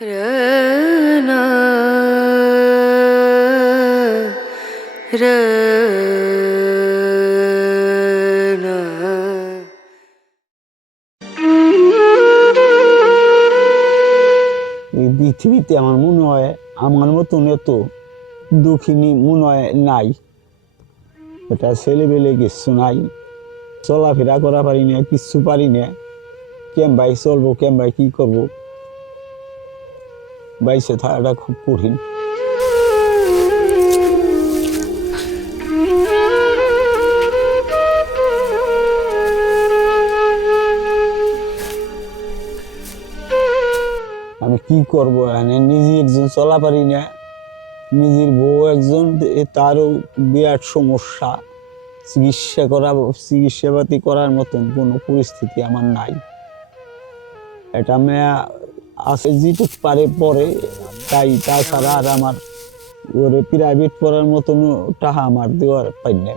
পৃথিবীতে আমার মনে হয় আমার মতন এত দুঃখিনী মনে হয় নাই। এটা ছেলেবেলে কিছু নাই। চলাফেরা করা পারি না কিচ্ছু পারি না কেম ভাই চলবো কেম ভাই কি করব? বাইসে থাকাটা খুব কঠিন। আমি কি করব এখানে? নিজে একজন চলা পারি না। নিজের বউ একজন তারও বিরাট সমস্যা। চিকিৎসা করা, চিকিৎসাপাতি করার মতন কোনো পরিস্থিতি আমার নাই। এটা আমি আছে, যেটুক পারে পরে, তাই তাছাড়া আর আমার ওরে প্রাইভেট পড়ার মতন টাকা আমার দেওয়ার পাই না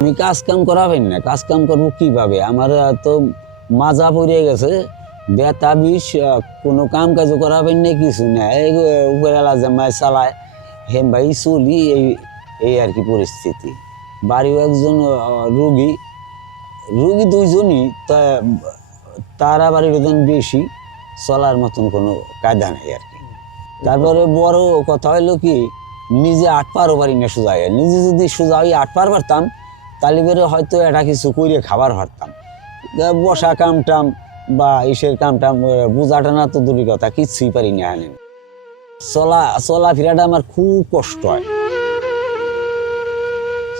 আমি কাজ কাম করাবেন না, কাজ কাম করব কীভাবে? আমার তো মাজা পড়ে গেছে বেতা বিষ কোনো কাম কাজ করাবেন না, কিছু না। এই উপরেলা জামাই চালায়, হেম ভাই চলি, এই এই আর কি পরিস্থিতি। বাড়িও একজন রুগী। রুগী দুইজনই, তা, তার আবার বেতন বেশি, চলার মতন কোনো কায়দা নেই আর কি। তারপরে বড় কথা হলো কি, নিজে আট পারও পারি না সোজা হয়ে। নিজে যদি সোজা হয়ে আট পার পারতাম তাহলে বেরো হয়তো এটা কিছু করে খাবার পারতাম বসা কাম টাম বা ইসের কাম টাম বোঝাটা না তো দূরের কথা কিচ্ছুই পারি না চলা, চলাফেরাটা আমার খুব কষ্ট হয়।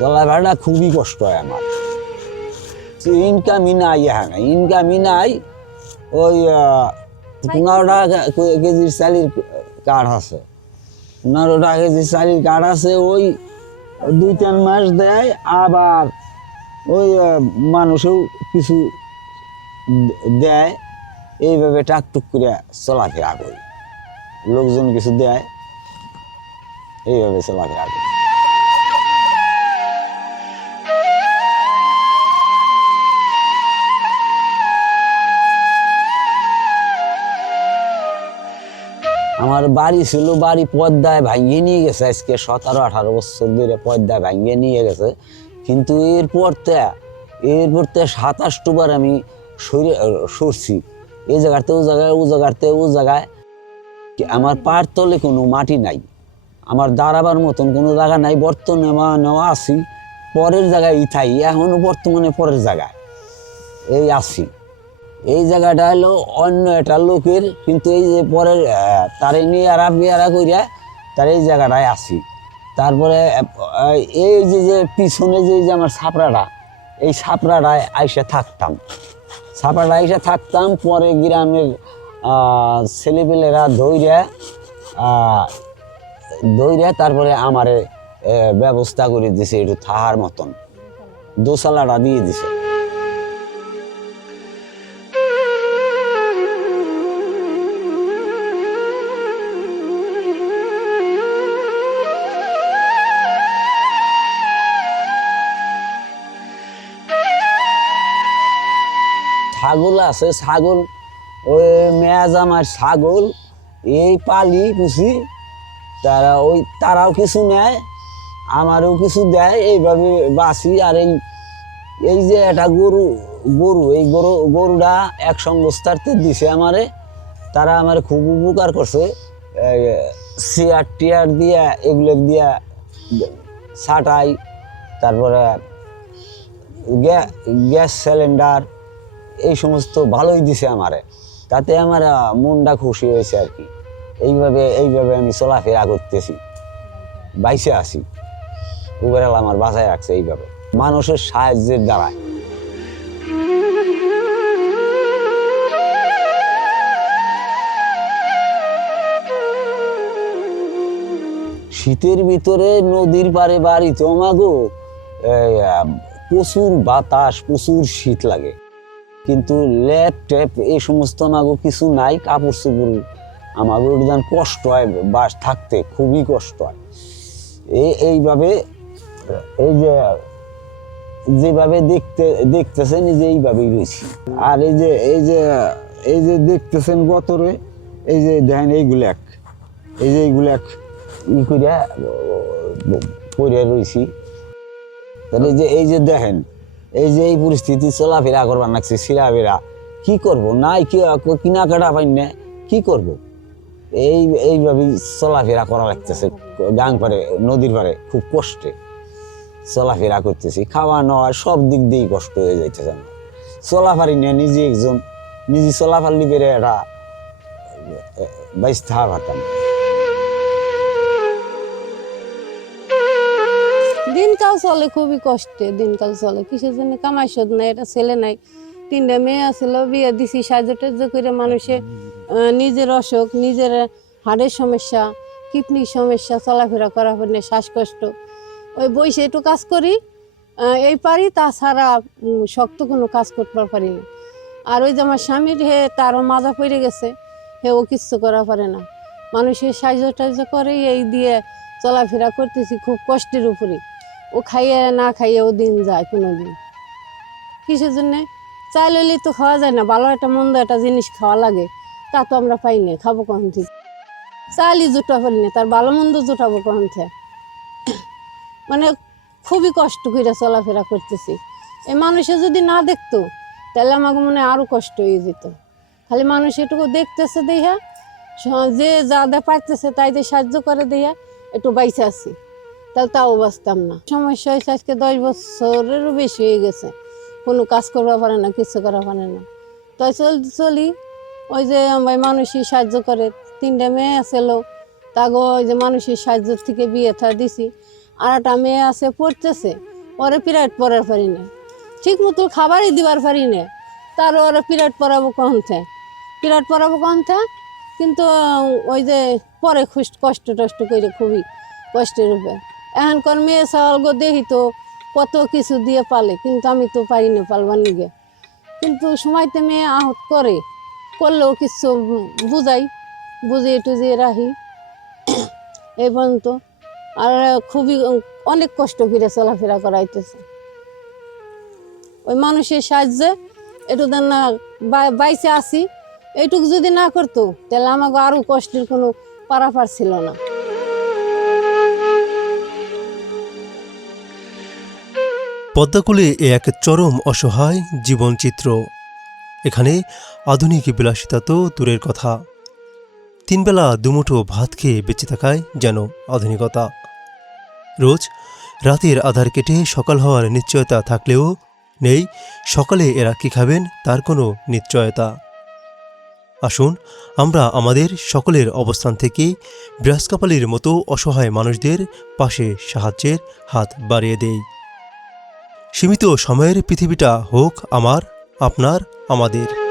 চলাফেরাটা খুবই কষ্ট হয় আমার। ইনকামই নাই এখানে। ইনকামই নাই, ওই পনেরো টাকা কেজির চালির কার্ড আছে। পনেরো টাকা কেজির চালির কার্ড আছে, ওই দুই তিন মাস দেয়, আবার ওই মানুষেও কিছু দেয়। এইভাবে টাকটুক করে চলাফেরা করি। লোকজন কিছু দেয়, এইভাবে চলাফেরা করি। আমার বাড়ি ছিল বাড়ি পদ্মায় ভাঙিয়ে নিয়ে গেছে। আজকে সতেরো, আঠারো বছর ধরে পদ্মায় ভাঙিয়ে নিয়ে গেছে। কিন্তু এরপর তে এরপর তে সাতাশটুবার আমি সরে সরছি। এই জায়গাতে, ও জায়গায়, ও জায়গাতে, ও জায়গায়। আমার পার তলে কোনো মাটি নাই। আমার দাঁড়াবার মতন কোনো জায়গা নাই। বর্তমানে নেওয়া আছি। পরের জায়গায় ইথাই। এখনও বর্তমানে পরের জায়গায়। এই আছি। এই জায়গাটা হলো অন্য একটা লোকের কিন্তু এই যে পরের আহ, তারে নিয়ে আরা পেয়ারা করিয়া তার এই জায়গাটায় আসি তারপরে এই যে যে পিছনে যে যে আমার ছাপড়াটা এই ছাপড়াটায় আইসে থাকতাম। ছাপড়াটা আইসে থাকতাম পরে গ্রামের ছেলেপেলেরা দৌড়ে দৌড়ে তারপরে আমারে ব্যবস্থা করে দিছে একটু থাহার মতন। দোসালাটা দিয়ে দিছে। ছাগল আছে, ছাগল, ওই মেয়াজ আমার ছাগল, এই পালি পুষি তারা ওই, তারাও কিছু নেয়, আমারও কিছু দেয়, এইভাবে বাঁচি, আর এই এই যে একটা গরু গরু, এই গরু গরুটা এক সংস্থাতে দিছে আমারে, তারা আমার খুব উপকার করছে চেয়ার টিয়ার দিয়া এগুলো দিয়া ছাটাই, তারপরে গ্যা- গ্যাস সিলিন্ডার এই সমস্ত ভালোই দিছে আমারে। তাতে আমার মনটা খুশি হয়েছে আর কি। এইভাবে এইভাবে আমি চলাফেরা করতেছি। বাইসে আছি। উবেরাল আমার বাসায় রাখছে এইভাবে। মানুষের সাহায্যের দ্বারায়। শীতের ভিতরে নদীর পারে বাড়ি তো আমাগো প্রচুর বাতাস, প্রচুর শীত লাগে। কিন্তু ল্যাপ ট্যাপ এই সমস্ত আমাগো কিছু নাই, কাপড় চোপড় আমাগো একদম কষ্ট হয়, বাস থাকতে খুবই কষ্ট হয়। এই এইভাবে, এই যে, যেভাবে দেখতে, দেখতেছেন এই যে এইভাবেই রয়েছি। আর এই যে এই যে এই যে দেখতেছেন গতরে, এই যে দেখেন এইগুলাক এই যে এইগুলাক ই করিয়া পড়ে রয়েছি তাহলে যে, এই যে দেখেন এই যে এই পরিস্থিতি, চলাফেরা করবার লাগছে সিরাফেরা কি করব? নাই কি কিনা কাটা পাই না। কি করব? এই, এইভাবেই চলাফেরা করা লাগতেছে। গাং পারে নদীর পারে খুব কষ্টে চলাফেরা করতেছি। খাওয়া নেওয়া সব দিক দিয়েই কষ্ট হয়ে যাইতেছে চলা পারি না নিজে একজন, নিজে চলা পারলি বেড়ে এটা বাইশ পারতাম দিনকাল চলে, খুবই কষ্টে দিনকাল চলে। কিসের জন্য কামাই শোধ নাই, এটা ছেলে নাই। তিনটা মেয়ে আছিল, বিয়ে দিছি সাহায্য টাহায্য করে মানুষে নিজের অসুখ, নিজের হাড়ের সমস্যা, কিডনির সমস্যা, চলাফেরা করা না শ্বাসকষ্ট। ওই বইসে একটু কাজ করি এই পারি, তাছাড়া শক্ত কোনো কাজ করতে পারি না। আর ওই যে আমার স্বামীর হে, তারও মাজা পড়ে গেছে, হে, ও কিচ্ছু করা পারে না। মানুষের সাহায্য টাহায্য করে এই দিয়ে চলাফেরা করতেছি, খুব কষ্টের উপরে ও খাইয়ে না খাইয়ে ও দিন যায় কোনো দিন কিসের জন্যে? চাল হইলে তো খাওয়া যায় না, ভালো একটা মন্দ একটা জিনিস খাওয়া লাগে, তা তো আমরা পাই না, খাব কখন থেকে চালই জুটা পারি না, তার ভালো মন্দ জুটাবো কখন থেকে? মানে খুবই কষ্ট করে চলাফেরা করতেছি। এই মানুষে যদি না দেখতো, তাহলে আমাকে মনে আরও কষ্ট হয়ে যেত। খালি মানুষ এটুকু দেখতেছে দেখা যে যা দা পারতেছে তাই দিয়ে সাহায্য করে দিয়া একটু বাইসে আছি। তাহলে তাও বাঁচতাম না। সমস্যা হয়েছে আজকে দশ বছরেরও বেশি হয়ে গেছে। কোনো কাজ করবা পারে না, কিছু করা পারে না। তাই চল, চলি। ওই যে আমার মানুষই সাহায্য করে। তিনটা মেয়ে আছিল তাগো ওই যে মানুষের সাহায্য থেকে বিয়ে থা দিছি। আর একটা মেয়ে আছে, পড়তেছে। ওরে পিরাট পড়ার পারি না। ঠিক মতো খাবারই দিবার পারি না। তার ওরা পিরাট পড়াবো কখন পিরাট পড়াবো কখন কিন্তু ওই যে পরে খুশ, কষ্ট টষ্ট করে খুবই কষ্টের উপর। এখনকার মেয়ে চাওয়াল গো দেখি তো কত কিছু দিয়ে পালে, কিন্তু আমি তো পারি না পালবার নিগে কিন্তু সময়তে মেয়ে আহত করে, করলেও কিছু বুঝাই, বুঝিয়ে টুজিয়ে রাখি। এই পর্যন্ত আর খুবই অনেক কষ্ট করে চলাফেরা করাইতেছে। ওই মানুষের সাহায্যে একটু না বাইসে আসি। এইটুকু যদি না করতো, তাহলে আমাকে আরও কষ্টের কোনো পারাপার ছিল না। পদ্মাকুলে এ এক চরম অসহায় জীবনচিত্র। এখানে আধুনিক বিলাসিতা তো দূরের কথা। তিনবেলা দুমুঠো ভাত খেয়ে বেঁচে থাকায় যেন আধুনিকতা। রোজ রাতের আধার কেটে সকাল হওয়ার নিশ্চয়তা থাকলেও নেই, সকালে এরা কী খাবেন তার কোনো নিশ্চয়তা। আসুন, আমরা আমাদের সকলের অবস্থান থেকে ব্রাসকাপালির মতো অসহায় মানুষদের পাশে সাহায্যের হাত বাড়িয়ে দেই। সীমিত সময়ের পৃথিবীটা হোক আমার আপনার আমাদের।